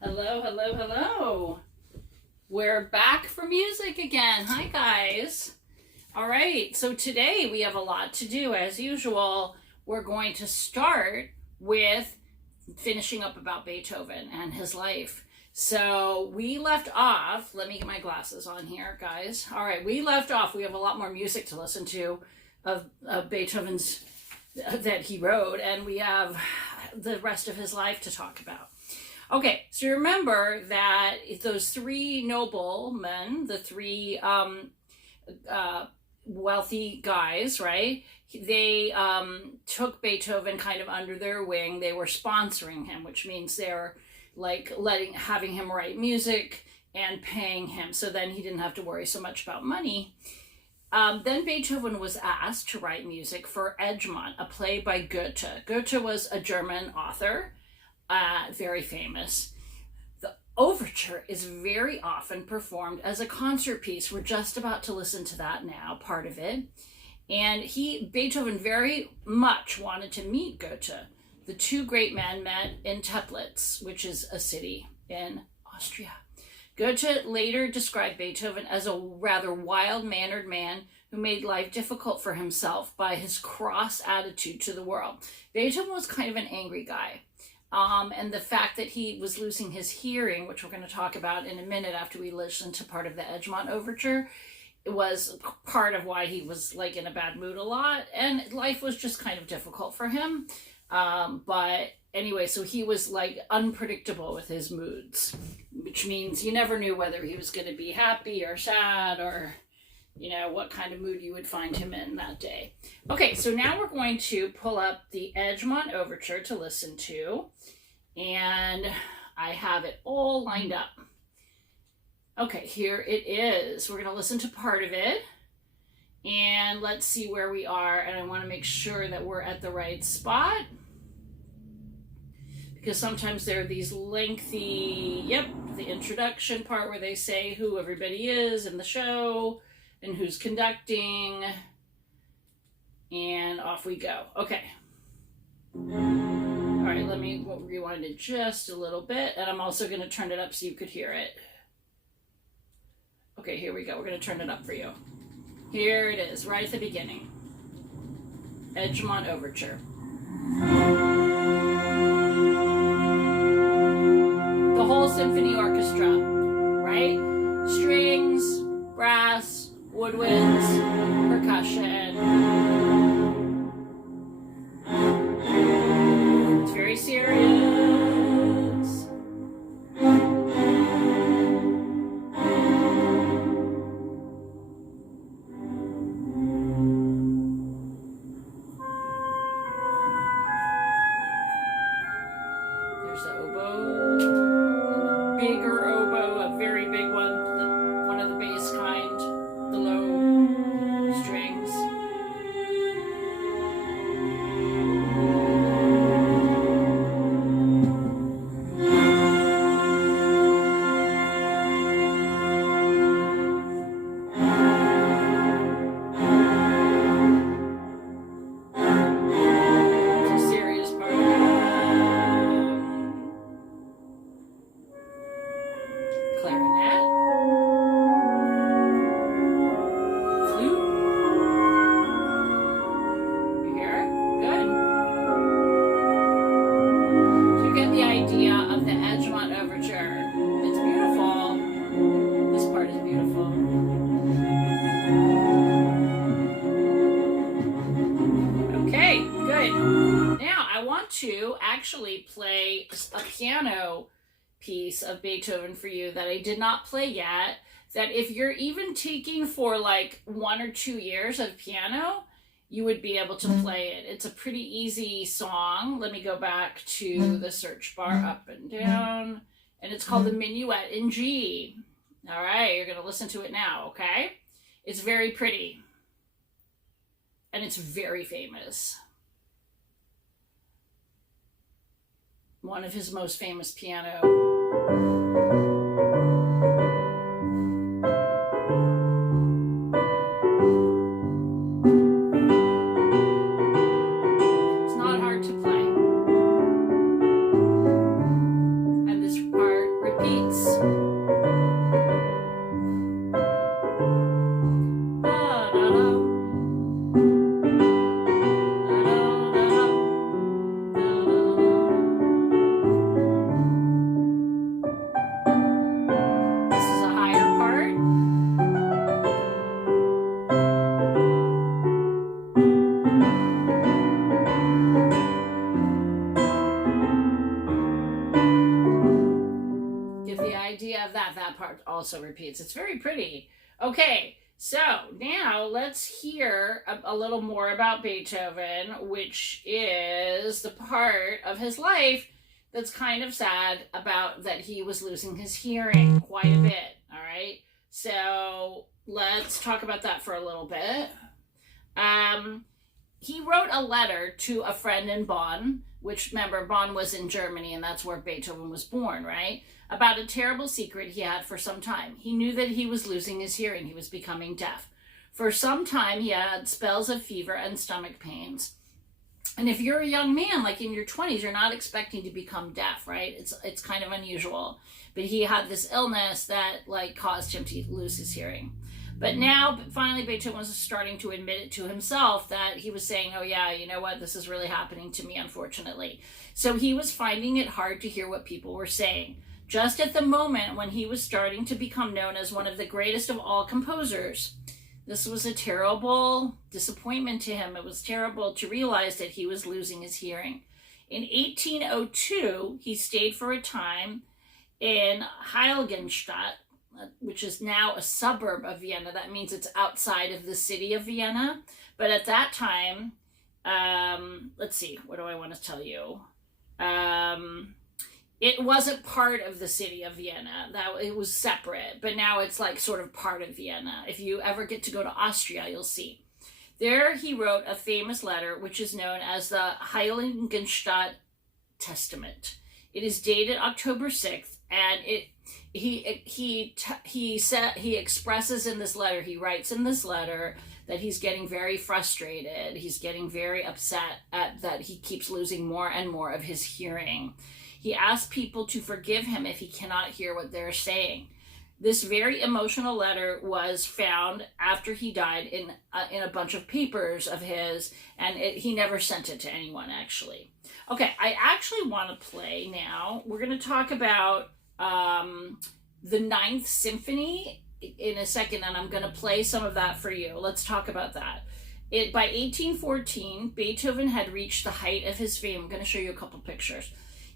Hello, hello, hello. We're back for music again. Hi, guys. All right, so today we have a lot to do. As usual, we're going to start with finishing up about Beethoven and his life. So we left off, let me get my glasses on here, guys. All right, we left off, we have a lot more music to listen to of Beethoven's that he wrote, and we have the rest of his life to talk about. Okay, so remember that those three noblemen, the three wealthy guys, right? They took Beethoven kind of under their wing. They were sponsoring him, which means they're like having him write music and paying him. So then he didn't have to worry so much about money. Then Beethoven was asked to write music for Egmont, a play by Goethe. Goethe was a German author. Very famous. The overture is very often performed as a concert piece. We're just about to listen to that now, part of it. And Beethoven very much wanted to meet Goethe. The two great men met in Teplitz, which is a city in Austria. Goethe later described Beethoven as a rather wild-mannered man who made life difficult for himself by his cross attitude to the world. Beethoven was kind of an angry guy. And the fact that he was losing his hearing, which we're going to talk about in a minute after we listen to part of the Egmont Overture, was part of why he was like in a bad mood a lot, and life was just kind of difficult for him. But anyway, so he was like unpredictable with his moods, which means you never knew whether he was going to be happy or sad or, you know, what kind of mood you would find him in that day. Okay, so now we're going to pull up the Egmont Overture to listen to, and I have it all lined up. Okay, here it is. We're going to listen to part of it, and let's see where we are, and I want to make sure that we're at the right spot, because sometimes there are these lengthy, the introduction part where they say who everybody is in the show, and who's conducting, and off we go. Okay. All right, let me rewind it just a little bit, and I'm also going to turn it up so you could hear it. Okay, here we go. We're going to turn it up for you. Here it is, right at the beginning. Egmont Overture. The whole symphony orchestra, right? Strings, brass, woodwinds, percussion. It's very serious. There's the oboe, and the bigger oboe, a very big one, one of the bass kind, the low strings. It's a serious part. Clarinet. Flute. You hear it? Good. So you get the idea of the Egmont Overture. It's beautiful. This part is beautiful. Okay, good. Now I want to actually play a piano piece of Beethoven for you that I did not play yet, that if you're even taking for like 1 or 2 years of piano, you would be able to play it. It's a pretty easy song. Let me go back to the search bar, up and down, and it's called the Minuet in G. All right, you're going to listen to it now, okay? It's very pretty, and it's very famous. One of his most famous piano. It's not hard to play. And this part idea of that. That part also repeats. It's very pretty. Okay, so now let's hear a little more about Beethoven, which is the part of his life that's kind of sad about that he was losing his hearing quite a bit. All right, so let's talk about that for a little bit. He wrote a letter to a friend in Bonn, which, remember, Bonn was in Germany, and that's where Beethoven was born, right? About a terrible secret he had for some time. He knew that he was losing his hearing. He was becoming deaf. For some time, he had spells of fever and stomach pains. And if you're a young man, like in your 20s, you're not expecting to become deaf, right? It's kind of unusual. But he had this illness that like caused him to lose his hearing. But now, finally, Beethoven was starting to admit it to himself that he was saying, oh yeah, you know what, this is really happening to me, unfortunately. So he was finding it hard to hear what people were saying. Just at the moment when he was starting to become known as one of the greatest of all composers, this was a terrible disappointment to him. It was terrible to realize that he was losing his hearing. In 1802, he stayed for a time in Heiligenstadt, which is now a suburb of Vienna. That means it's outside of the city of Vienna. But at that time, let's see, what do I want to tell you? It wasn't part of the city of Vienna. That it was separate, but now it's like sort of part of Vienna. If you ever get to go to Austria, you'll see. There he wrote a famous letter, which is known as the Heiligenstadt Testament. It is dated October 6th, and he expresses in this letter, he writes in this letter that he's getting very frustrated. He's getting very upset at that he keeps losing more and more of his hearing. He asks people to forgive him if he cannot hear what they're saying. This very emotional letter was found after he died in a bunch of papers of his, and he never sent it to anyone, actually. Okay, I actually want to play now. We're going to talk about the Ninth Symphony in a second, and I'm going to play some of that for you. Let's talk about that. By 1814, Beethoven had reached the height of his fame. I'm going to show you a couple pictures.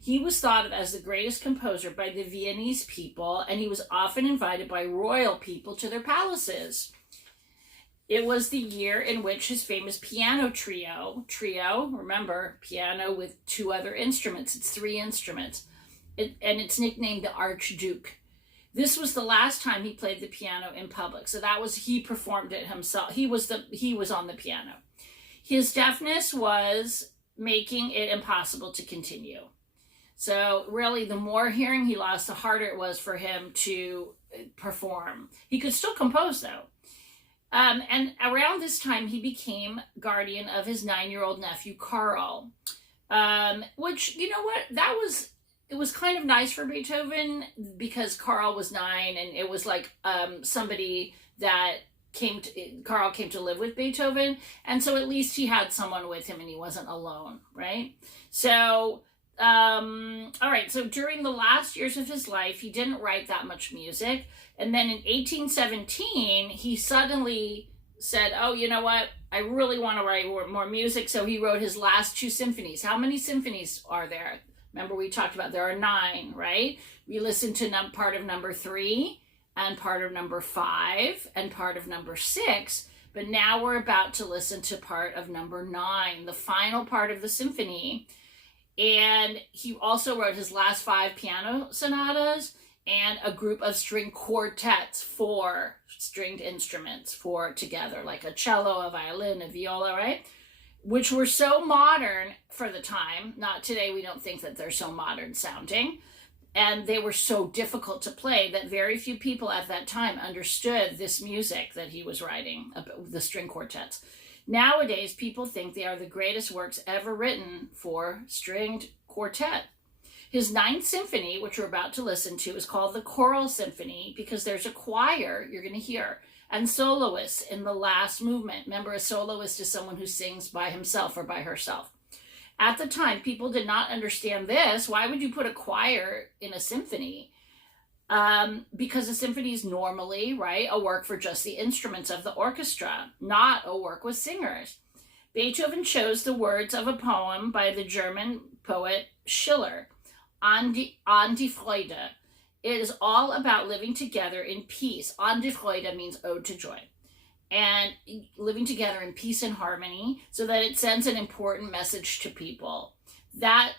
He was thought of as the greatest composer by the Viennese people, and he was often invited by royal people to their palaces. It was the year in which his famous piano trio, remember, piano with two other instruments, it's 3 instruments, and it's nicknamed the Archduke. This was the last time he played the piano in public, so he performed it himself. He was on the piano. His deafness was making it impossible to continue. So really, the more hearing he lost, the harder it was for him to perform. He could still compose, though. And around this time, he became guardian of his 9-year-old nephew, Karl. Which, you know what, it was kind of nice for Beethoven because Karl was 9, and it was like somebody that Karl came to live with Beethoven. And so at least he had someone with him and he wasn't alone, right? So... all right, so during the last years of his life, he didn't write that much music. And then in 1817, he suddenly said, oh, you know what? I really want to write more music. So he wrote his last 2 symphonies. How many symphonies are there? Remember, we talked about there are 9, right? We listened to part of number 3 and part of number 5 and part of number 6. But now we're about to listen to part of number 9, the final part of the symphony. And he also wrote his last 5 piano sonatas and a group of string quartets, 4 stringed instruments, 4 together, like a cello, a violin, a viola, right? Which were so modern for the time. Not today, we don't think that they're so modern sounding. And they were so difficult to play that very few people at that time understood this music that he was writing, the string quartets. Nowadays, people think they are the greatest works ever written for stringed quartet. His 9th symphony, which we're about to listen to, is called the Choral Symphony because there's a choir you're going to hear and soloists in the last movement. Remember, a soloist is someone who sings by himself or by herself. At the time, people did not understand this. Why would you put a choir in a symphony? Because a symphony is normally, right, a work for just the instruments of the orchestra, not a work with singers. Beethoven chose the words of a poem by the German poet Schiller, An die Freude. It is all about living together in peace. An die Freude means ode to joy. And living together in peace and harmony so that it sends an important message to people.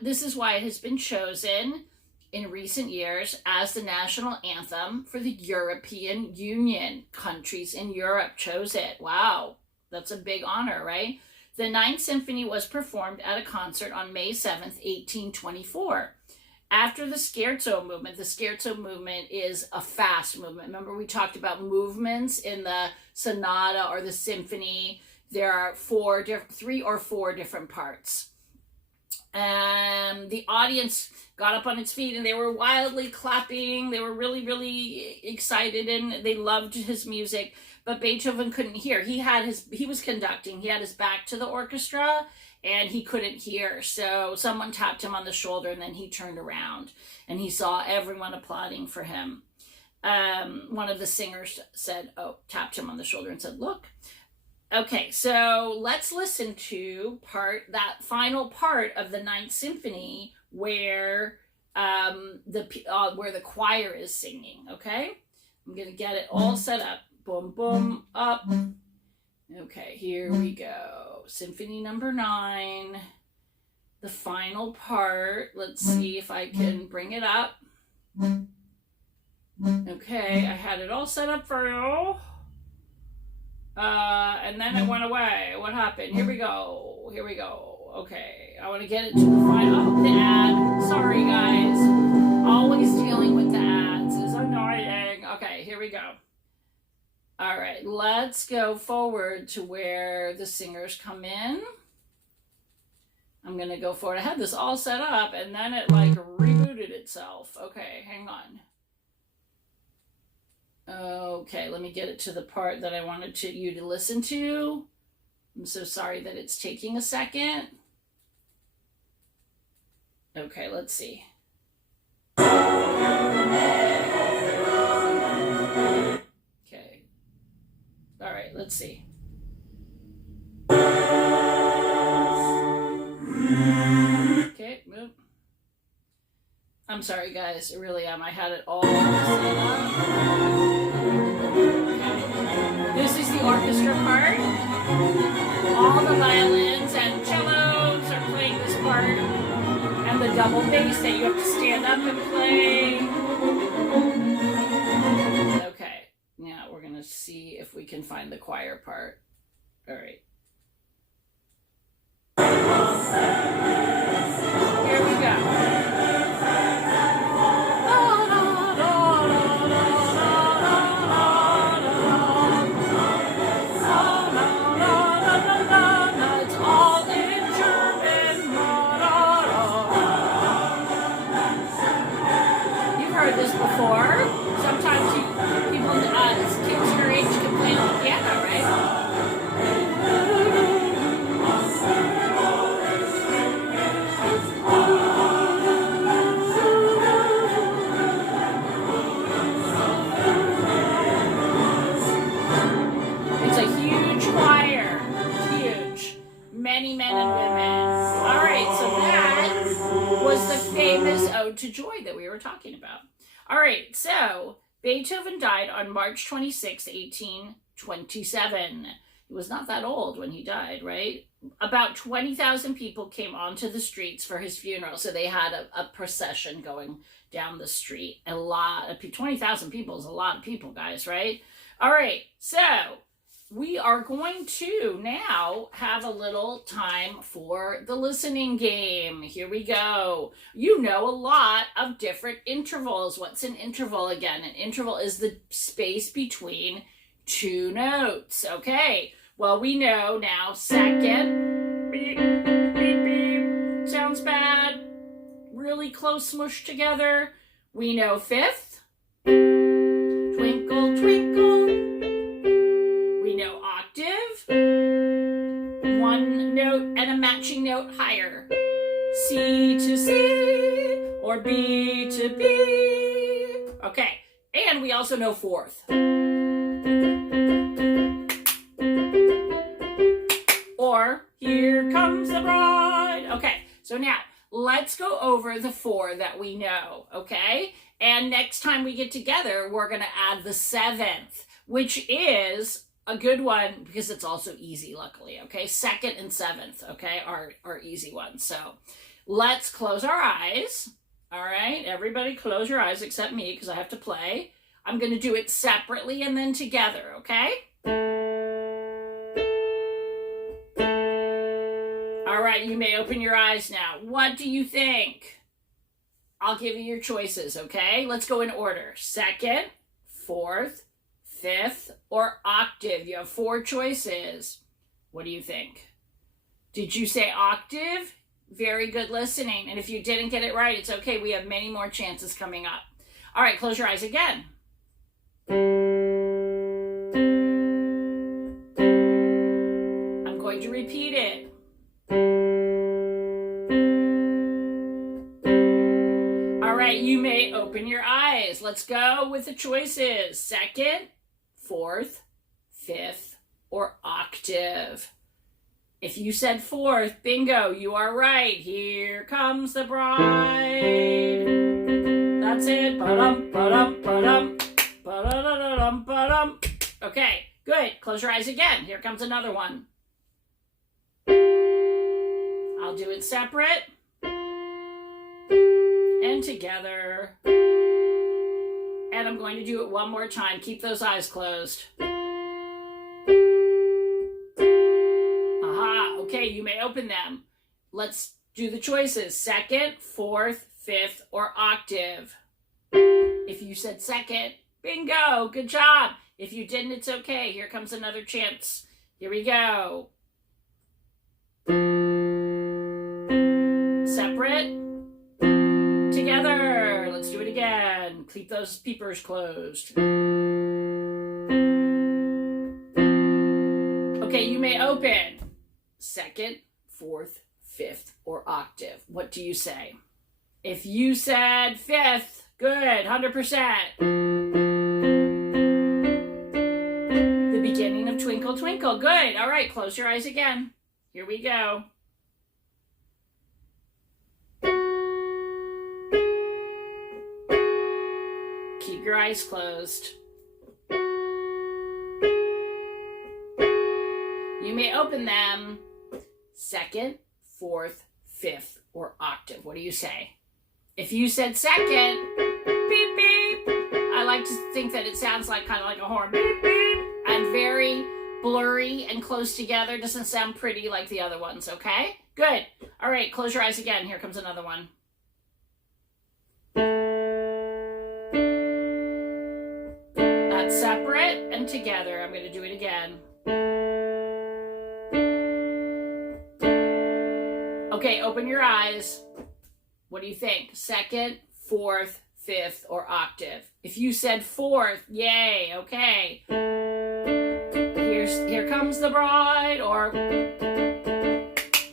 This is why it has been chosen in recent years as the national anthem for the European Union. Countries in Europe chose it. Wow, that's a big honor, right? The Ninth Symphony was performed at a concert on May 7th, 1824. After the scherzo movement is a fast movement. Remember we talked about movements in the sonata or the symphony. There are 3 or 4 different parts. The audience got up on its feet and they were wildly clapping. They were really, really excited and they loved his music. But Beethoven couldn't hear. He was conducting. He had his back to the orchestra and he couldn't hear. So someone tapped him on the shoulder and then he turned around and he saw everyone applauding for him. One of the singers tapped him on the shoulder and said, "Look." Okay, so let's listen to that final part of the Ninth Symphony where the choir is singing, okay? I'm going to get it all set up. Boom, boom, up. Okay, here we go. Symphony number 9. The final part. Let's see if I can bring it up. Okay, I had it all set up for you. And then it went away. What happened? Here we go. Okay, I want to get it to the final. The ad. Sorry, guys. Always dealing with the ads is annoying. Okay, here we go. All right, let's go forward to where the singers come in. I'm going to go forward. I had this all set up, and then it rebooted itself. Okay, hang on. Okay, let me get it to the part that I wanted you to listen to. I'm so sorry that it's taking a second. Okay, let's see. Okay. All right, let's see. Okay, move. I'm sorry, guys. I really am. I had it all set up. Okay. This is the orchestra part. All the violins and cellos are playing this part. And the double bass that you have to stand up and play. Okay. Now we're going to see if we can find the choir part. All right. Here we go. Before. Sometimes kids your age can play on the piano, right? It's a huge choir. Huge. Many men and women. All right, so that was the famous Ode to Joy that we were talking about. All right, so Beethoven died on March 26, 1827. He was not that old when he died, right? About 20,000 people came onto the streets for his funeral. So they had a procession going down the street. 20,000 people is a lot of people, guys, right? All right, so we are going to now have a little time for the listening game. Here we go. You know a lot of different intervals. What's an interval again? An interval is the space between 2 notes. Okay, well, we know now second, beep, beep, beep, sounds bad, really close smushed together. We know fifth, twinkle, twinkle. We know octave, 1 note and a matching note higher. C to C or B to B. Okay, and we also know fourth. Or here comes the bride. Okay, so now let's go over the 4 that we know, okay? And next time we get together, we're going to add the 7th, which is a good one because it's also easy, luckily, okay? 2nd and 7th, okay, are easy ones. So let's close our eyes. All right, everybody close your eyes except me because I have to play. I'm going to do it separately and then together, okay? All right, you may open your eyes now. What do you think? I'll give you your choices, okay? Let's go in order. 2nd, 4th, 5th, or octave. You have 4 choices. What do you think? Did you say octave? Very good listening. And if you didn't get it right, it's okay. We have many more chances coming up. All right, close your eyes again. I'm going to repeat it. All right, you may open your eyes. Let's go with the choices. 2nd, 4th, 5th, or octave. If you said 4th, bingo, you are right. Here comes the bride. That's it. Ba-dum, ba-dum, ba-dum, ba-da-da-da-dum, ba-dum. Okay, good. Close your eyes again. Here comes another one. I'll do it separate and together. And I'm going to do it one more time. Keep those eyes closed. Okay, you may open them. Let's do the choices. 2nd, 4th, 5th, or octave. If you said 2nd, bingo, good job. If you didn't, it's okay. Here comes another chance. Here we go. Separate, together. Let's do it again. Keep those peepers closed. Okay, you may open. 2nd, 4th, 5th, or octave. What do you say? If you said 5th, good, 100%. The beginning of Twinkle Twinkle, good. All right, close your eyes again. Here we go. Keep your eyes closed. You may open them. 2nd, 4th, 5th, or octave. What do you say? If you said 2nd, beep, beep. I like to think that it sounds like kind of like a horn. Beep, beep. And very blurry and close together. Doesn't sound pretty like the other ones, okay? Good. All right, close your eyes again. Here comes another one. That's separate and together. I'm going to do it again. Okay, open your eyes. What do you think? 2nd, 4th, 5th, or octave? If you said 4th, yay, okay. Here comes the bride, or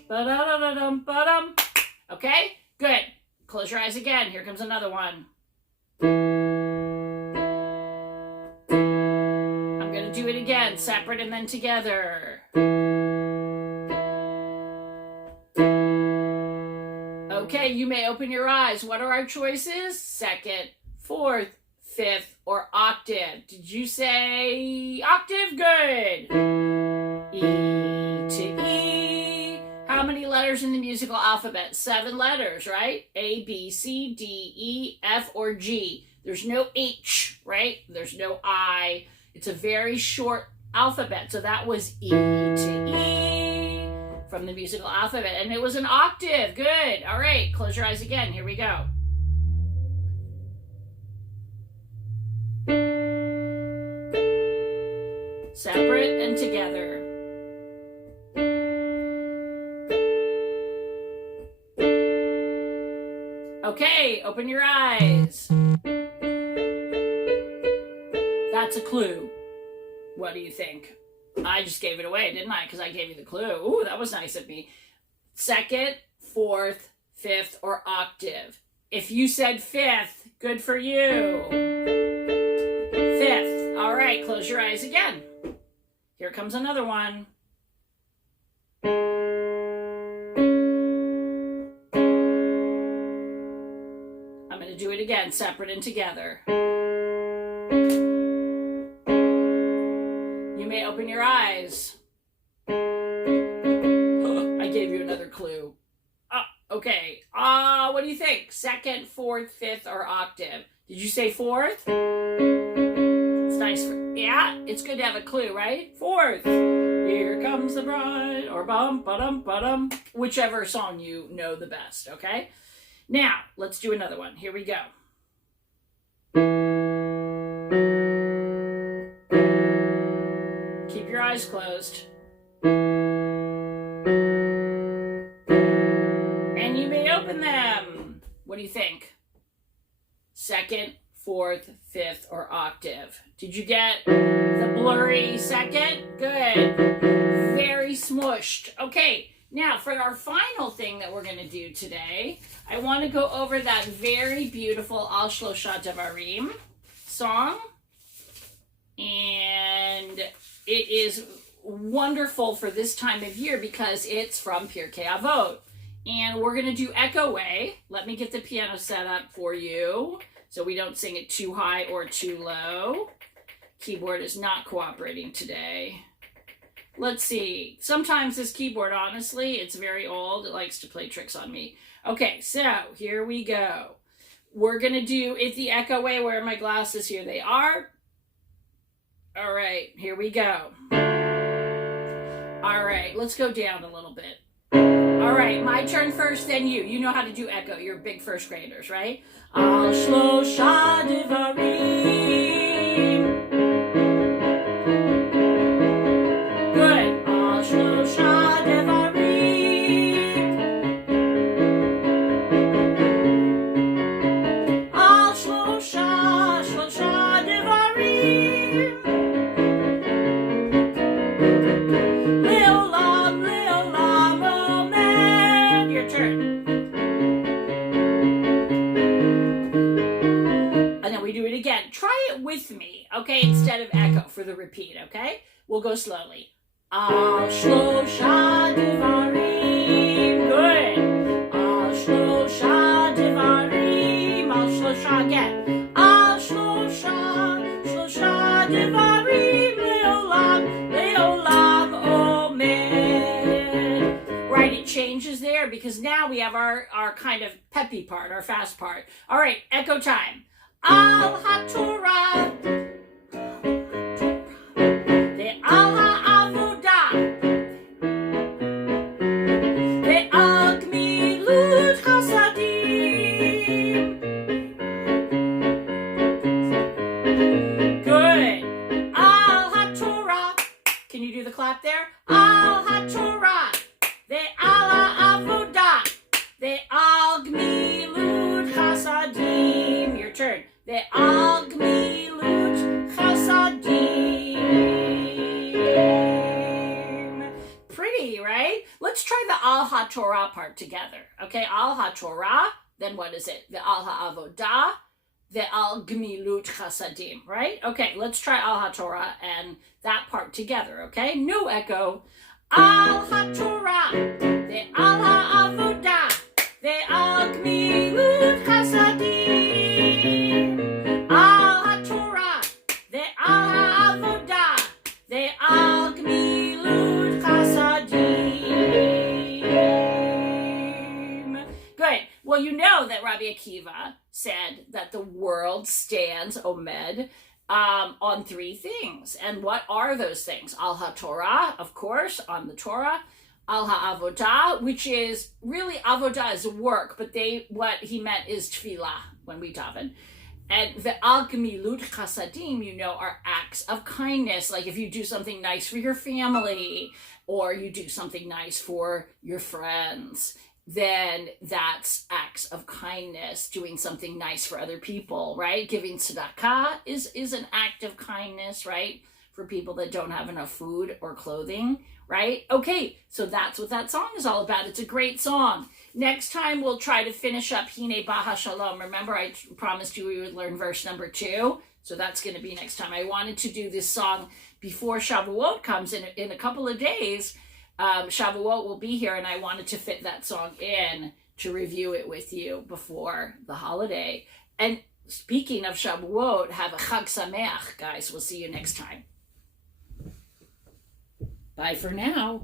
ba-da-da-da-dum, ba-dum. Okay, good. Close your eyes again. Here comes another one. I'm going to do it again, separate and then together. Okay, you may open your eyes. What are our choices? 2nd, 4th, 5th, or octave. Did you say octave? Good. E to E. How many letters in the musical alphabet? 7 letters, right? A, B, C, D, E, F, or G. There's no H, right? There's no I. It's a very short alphabet. So that was E to E from the musical alphabet. And it was an octave. Good. All right. Close your eyes again. Here we go. Separate and together. Okay, open your eyes. That's a clue. What do you think? I just gave it away, didn't I? Because I gave you the clue. Ooh, that was nice of me. 2nd, 4th, 5th, or octave. If you said 5th, good for you. 5th. All right, close your eyes again. Here comes another one. I'm going to do it again, separate and together. You may open your eyes. I gave you another clue. Okay. What do you think? Second, fourth, fifth, or octave? Did you say fourth? It's nice. Yeah, it's good to have a clue, right? Fourth. Here comes the bride, or bum, ba-dum, ba-dum. Whichever song you know the best, okay? Now, let's do another one. Here we go. Keep your eyes closed. And you may open them. What do you think? Second, fourth, fifth, or octave? Did you get the blurry second? Good. Very smushed. Okay, now for our final thing that we're going to do today, I want to go over that very beautiful Al Shlosha Devarim song. And it is wonderful for this time of year because it's from Pirkei Avot. And we're going to do Echo Way. Let me get the piano set up for you so we don't sing it too high or too low. Keyboard is not cooperating today. Let's see. Sometimes this keyboard, honestly, it's very old. It likes to play tricks on me. Okay, so here we go. We're going to do It's the Echo Way. Where are my glasses? Here they are. All right, here we go. All right, let's go down a little bit. All right, my turn first, then you. You know how to do echo. You're big first graders, right? Al Shlosha Devarim. Good. Al Shlosha Devarim. Al Shlosha Devarim. Leolam, Leolam, Amen. Your turn. And then we do it again. Try it with me, okay? Instead of echo for the repeat, okay? We'll go slowly. Al Shlosha Devarim. Good. Al Shlosha Devarim. Al Shlosha again. Al Shlosha Devarim. Leolam, Leolam, Omen. Right, it changes there because now we have our kind of peppy part, our fast part. All right, echo time. Al HaTorah. The Al HaAvodah. The Al Gmilut Chasadim. Good. Al HaTorah. Can you do the clap there? Al HaTorah. The Al HaAvodah. The Al Gmilut Chasadim. Your turn. The Al Gmilut Chasadim. Pretty, right? Let's try the Al HaTorah part together. Okay, Al HaTorah. Then what is it? The Al HaAvodah. The Al Gmilut Chasadim, right? Okay, let's try Al HaTorah and that part together, okay? No echo. Al HaTorah. The Al HaAvodah. The Al Gmilut Chasadim. Al HaTorah. The Al HaAvodah. The Al Gmilut Chasadim. Good. Well, you know that Rabbi Akiva said that the world stands, Omed, on three things. And what are those things? Al HaTorah, of course, on the Torah. Al HaAvodah, which is really avodah is work, but what he meant is tefillah when we daven. And the Al Gmilut Chasadim, you know, are acts of kindness. Like if you do something nice for your family or you do something nice for your friends, then that's acts of kindness, doing something nice for other people, right? Giving tzedakah is an act of kindness, right? For people that don't have enough food or clothing, right? Okay, so that's what that song is all about. It's a great song. Next time we'll try to finish up Hine Baha Shalom. Remember I promised you we would learn verse number 2, so that's going to be next time. I wanted to do this song before Shavuot comes in a couple of days. Shavuot will be here, and I wanted to fit that song in to review it with you before the holiday. And speaking of Shavuot, have a Chag Sameach, guys. We'll see you next time. Bye for now.